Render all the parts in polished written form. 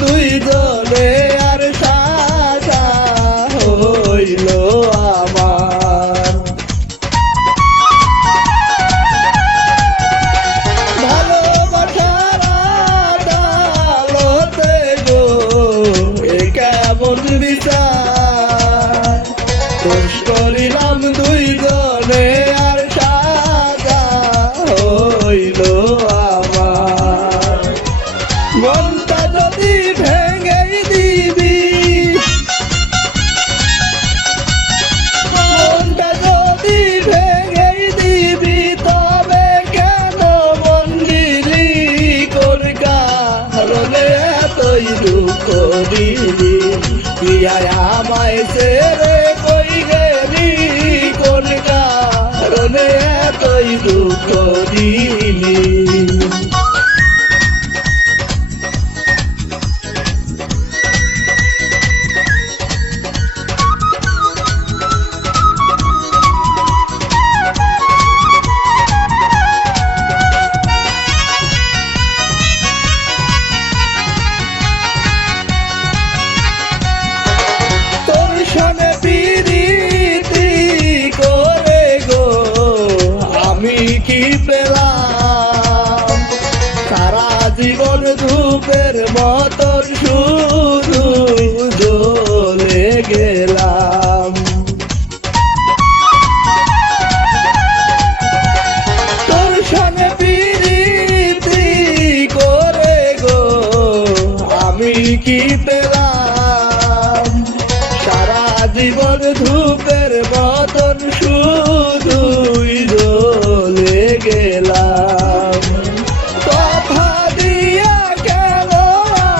দুইজনে আর সাজা হইল আমার। ভালোবাসার আদালতে গো এ কেমন বিচার, দোষ করিলাম দুইজনে আর সাজা হইল আমার। মনটা যদি ভেঙে দিবি, মনটা যদি ভেঙে দিবি, তবে কেন মন দিলি কোন কারণে এতই দুঃখ দিলি, পিয়ায় আমায় ছেড়ে কই গেলি কোন কারণে এতই দুঃখ দিলি। কি পেলাম সারা জীবন ধূপের মতন শুধু জ্বলে গেলাম। তোর সঙ্গে প্রীতি করে গো আমি কি পেলাম, সারা জীবন ধূপের মতন শুধুই জ্বলে গেলাম। কথা দিয়া কেন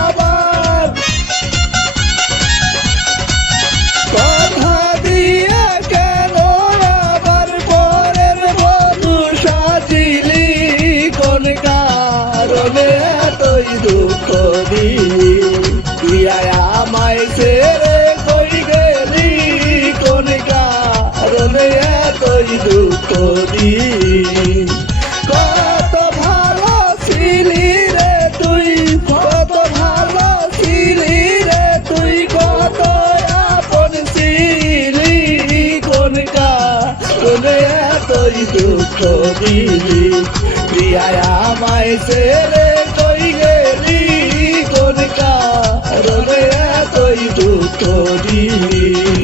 আবার, কথা দিয়া কেন আবার পরের বধূ সাজিলি কোন কারণে এতই দুঃখ দিলি, পিয়ায় আমায় ছেড়ে কই গেলি কোন কারণে এতই দুঃখ দিলি। কত ভালো ছিলি রে তুই, কত ভালো ছিলি রে তুই, কত আপন ছিলি কোন কারণে এতই দুঃখ দিলি, প্রিয়ায় আমায় ছেড়ে কই গেলি কোন কারণে এতই দুঃখ দিলি।